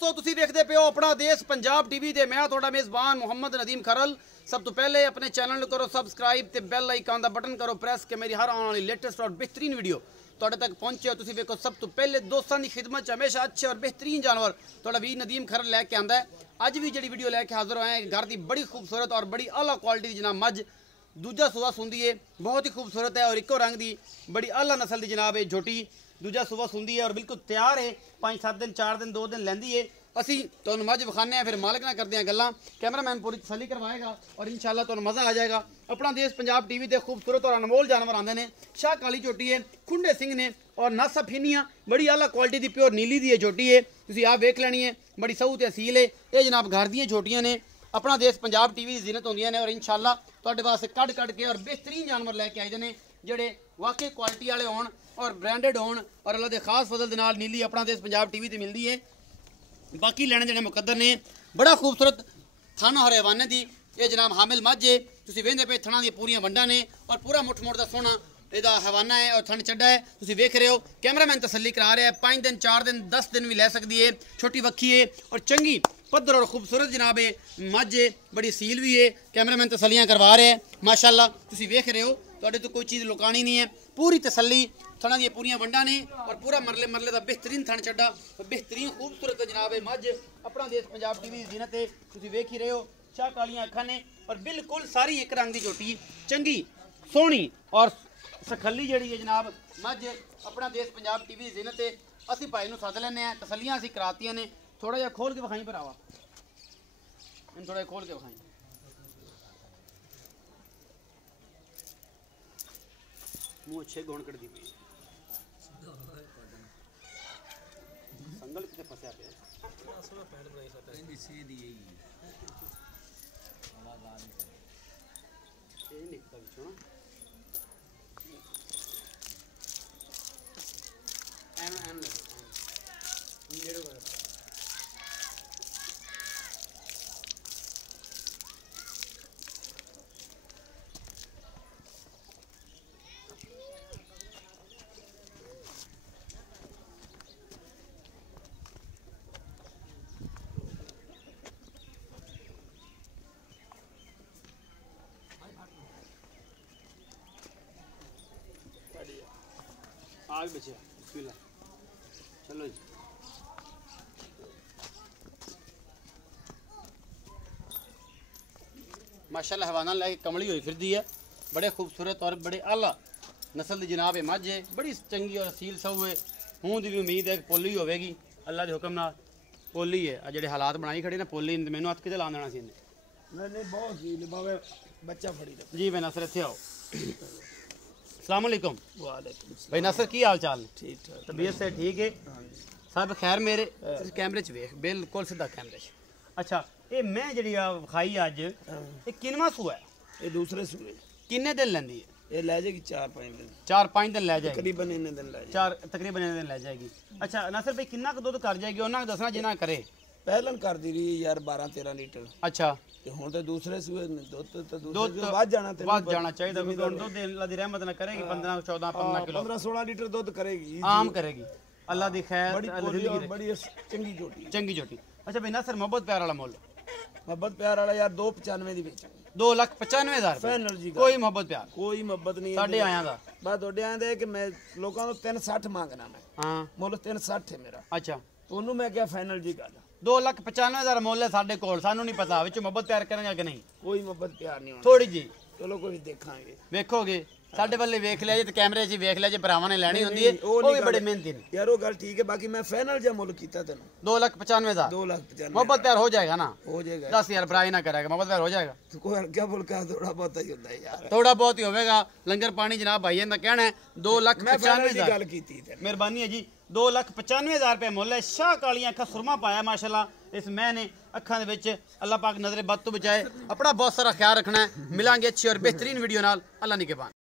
दोस्तों तुसी देखते पे हो अपना देश पंजाब टीवी ते मैं थोड़ा मेज़बान मुहम्मद नदीम खरल। सब तो पहले अपने चैनल करो सबसक्राइब ते बेल आइकन दा बटन करो प्रेस के मेरी हर आने वाली लेटेस्ट और बेहतरीन वीडियो तुहाडे तक पहुंचे। तुसी देखो सब तो पहले दोस्तों की खिदमत च हमेशा अच्छे और बेहतरीन जानवर तुहाडा वीर नदीम खरल लैके आंदा है। अज भी जी वीडियो लैके हाजिर होए हैं घर की बड़ी खूबसूरत और बड़ी आला क्वालिटी की जनाब मझ दूजा सुबह सुंदी है, बहुत ही खूबसूरत है और इको रंग की बड़ी आला नस्ल की जनाब है झोटी दूजा सुबह सुंदी है और बिल्कुल तैयार है। 5-7 दिन 4 दिन 2 दिन लैंदी है। असी तुहानू मझ विखाने हैं फिर मालिक ना करते हैं गल्लां। कैमरामैन पूरी तसल्ली करवाएगा और इंशाल्लाह तुहानू मज़ा आ जाएगा। अपना देश पंजाब टीवी के खूबसूरत और अनमोल जानवर आते हैं। शाह काली झोटी है, खुंडे सिंह ने और नासा फिनियाँ बड़ी आला क्वालिटी की प्योर नीली की झोटी है। तुसीं आप वेख लैनी है, बड़ी सऊ ते असील है। ये जनाब घर दी झोटियां ने। अपना देश पंजाब टीवी की जीनत होंदियां ने और इंशाल्लाह तुहाडे वास्ते कड़ के और बेहतरीन जानवर लैके आए ने जिहड़े वाकई क्वालिटी वाले होण और ब्रांडेड होण और अल्लाह के खास फजल दे नाल नीली अपना देश पंजाब टीवी ते मिलती है। बाकी लैने देने मुकद्दर ने। बड़ा खूबसूरत थन और हवाने दी ये जनाब हामिल मझ है। तुसीं वेंदे पे थणा दी पूरियां वंडां ने और पूरा मुठ मुठ दा सोहना ਇਹਦਾ हवाना है और थन चड्डा है। तुसीं वेख रहे हो कैमरामैन तसल्ली करा रहा है। 5 दिन 4 दिन 10 दिन भी लै सकती है। छोटी वक्खी है और चंगी पद्धर और खूबसूरत जनाब है मझ है, बड़ी सील भी है। कैमरामैन तसल्लियाँ करवा रहे हैं माशाल्लाह। तुसीं वेख रहे हो तुहाडे तो कोई चीज़ लुकानी नहीं है, पूरी तसल्ली। थणा दी पूरियां वंडां ने और पूरा मरले मरले का बेहतरीन थन चड्डा बेहतरीन खूबसूरत जनाब है मझ अपना देश पंजाब टीवी की जीनत है। तुसीं वेख ही रहे हो शाह कालियां अखां ने और बिल्कुल सारी एक रंग की झोटी चंगी सोहनी और सखली जड़ी है जनाब मझ अपना देश पंजाब टीवी की जीनत है। असी भाई नूं सद लैने हैं, तसलियां असी करातियां ने। थोड़ा जिहा खोल के विखाई भरावा, इन थोड़ा खोल के विखाई। मुँह अच्छे गोण कट दी संगल कितने फंसा पे निकता बिचों ना आग बचे बिस्मिल्लाह। चलो जी माशाल्लाह हवाना लैके कमली हुई फिरदी है। बड़े खूबसूरत और बड़े आला नस्ल की जनाब है मझ है, बड़ी चंगी और असील सऊ है। हूँ की भी उम्मीद है कि पोली होगी अल्लाह के हुक्म नाल पोली है। आ जेडे हालात बनाई खड़े ना पोली मैनू हथ किते ला देना सी नहीं बहुत सील बाबे बच्चा फड़ी दे जी। भाई नसर इत्थे आओ। अस्सलाम वालेकुम। वालेकुम भाई नसर की हाल चाल? ठीक ठाक तबीयत से ठीक है सब खैर? मेरे कैमरे च वेख बिल्कुल सीधा कैमरे च। अच्छा ये मैं जी विखाई अज ये किनवा सूआ है? ये दूसरे सूए किन्ने दिन लैंदी है? ये लै जाएगी 4-5 दिन 4-5 दिन लै जाएगी तकरीबन इन्ने दिन लै तकरीबन दिन लै जाएगी। अच्छा नसर भाई किन्ना दुध कर जाएगी उन्होंने दसना जिन्ना करे? पहलन कर दी रही यार 12-13 लीटर। अच्छा ते हुण ते दूसरे सूए दुध तो दुध दूसरे वध जाना ते वध जाना चाहिए क्योंकि दुध अल्लाह दी रहमत ना करेगी 15-14-15 किलो 15-16 लीटर दुध करेगी आम करेगी अल्लाह दी खैर बड़ी चंगी झोटी चंगी झोटी। अच्छा भाई नसर मोहब्बत प्यार वाला मुੱਲ? मोहब्बत प्यार वाला यार 295 दी बेचांगे 2,95,000 फाइनल जी। कोई मोहब्बत प्यार कोई मोहब्बत नहीं साढ़े आया दा बस ਤੁਹਾਡੇ ਆਂਦੇ ਕਿ मैं लोगों को 360 मांगना मैं हाँ ਮੁੱਲ 360 है मेरा। अच्छा ਉਹਨੂੰ मैं क्या फाइनल जी गल 2,95,000 ਮੁੱਲ ਹੈ ਸਾਡੇ ਕੋਲ। ਸਾਨੂੰ ਨਹੀਂ ਪਤਾ ਵਿੱਚ ਮੁਹੱਬਤ ਪਿਆਰ ਕਰਾਂਗੇ ਕਿ ਨਹੀਂ। कोई मोहब्बत प्यार नहीं होना ਥੋੜੀ ਜੀ चलो कोई देखांगे ਵੇਖੋਗੇ ਸਾਡੇ ਵੱਲੇ ਵੇਖ ਲਿਆ ਜੇ ਤੇ ਕੈਮਰੇ 'ਚ ਵੇਖ ਲਿਆ ਜੇ ਭਰਾਵਾਂ ਨੇ ਲੈਣੀ ਹੁੰਦੀ ਹੈ ਉਹ ਵੀ ਬੜੇ ਮਿਹਨਤੀ ਨੇ यार वो गल ठीक है बाकी मैं फाइनल जा मुੱਲ ਕੀਤਾ ਤੈਨੂੰ 2,95,000 2,95,000 ਮੁਹੱਬਤ ਪਿਆਰ ਹੋ ਜਾएगा ना? हो जाएगा। 10,000 ਬਰਾਈ ਨਾ ਕरेगा ਮੁਹੱਬਤ ਪਿਆਰ ਹੋ जाएगा। तो कोई हल्का फुल्का थोड़ा बहुत ही होता है यार थोड़ा बहुत ही होगा। लंगर पानी जनाब भाई का कहना है मैं 2,95,000 गल की थी मेहरबानी है जी। 2,95,000 रुपये मुੱਲ है। शाह कालियां अखा सुरमा पाया माशाल्लाह इस मैंने अखा दे विच। अल्लाह पाक नजरे बद तो बचाए। अपना बहुत सारा ख्याल रखना है। मिलांगे अच्छी और बेहतरीन वीडियो नाल। अल्लाह निगहबान।